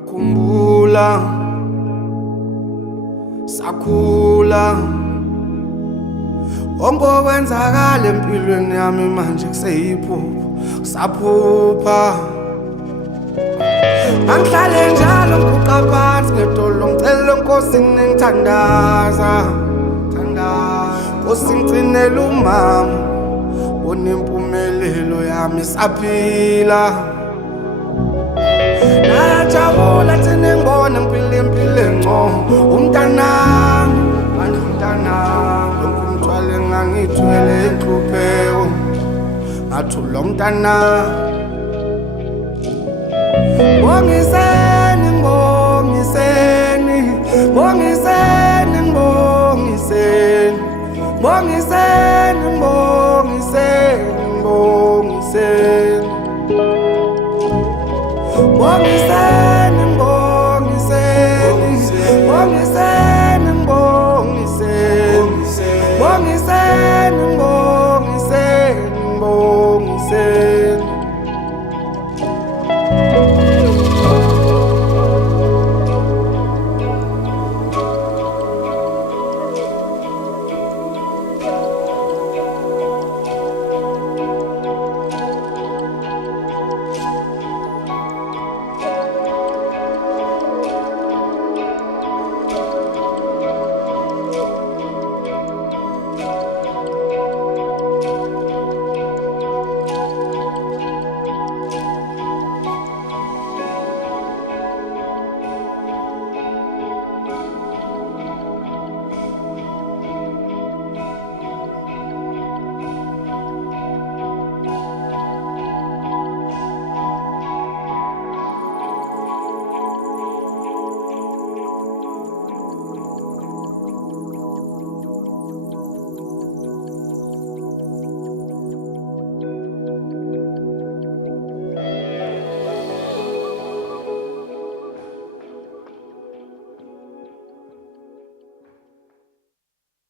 Ngiyakhumbula sakhula onke okwenzakala empilweni yami manje kuseyiphupho saphupha angihlale njalo ngibuqa phansi ngedolo ngicela enkosini ngithandaza Nkosi ngigcinela umama bona impumelelo yami saphila najabula thina ngibona ngipila impilo engcono umntanami lonke umthwalo engangithwele inhlupheko ngathula umntanami Bongiseni, bongiseni, bongiseni, bongiseni, bongiseni, bongiseni, bongiseni, bongiseni, bongiseni, bongiseni.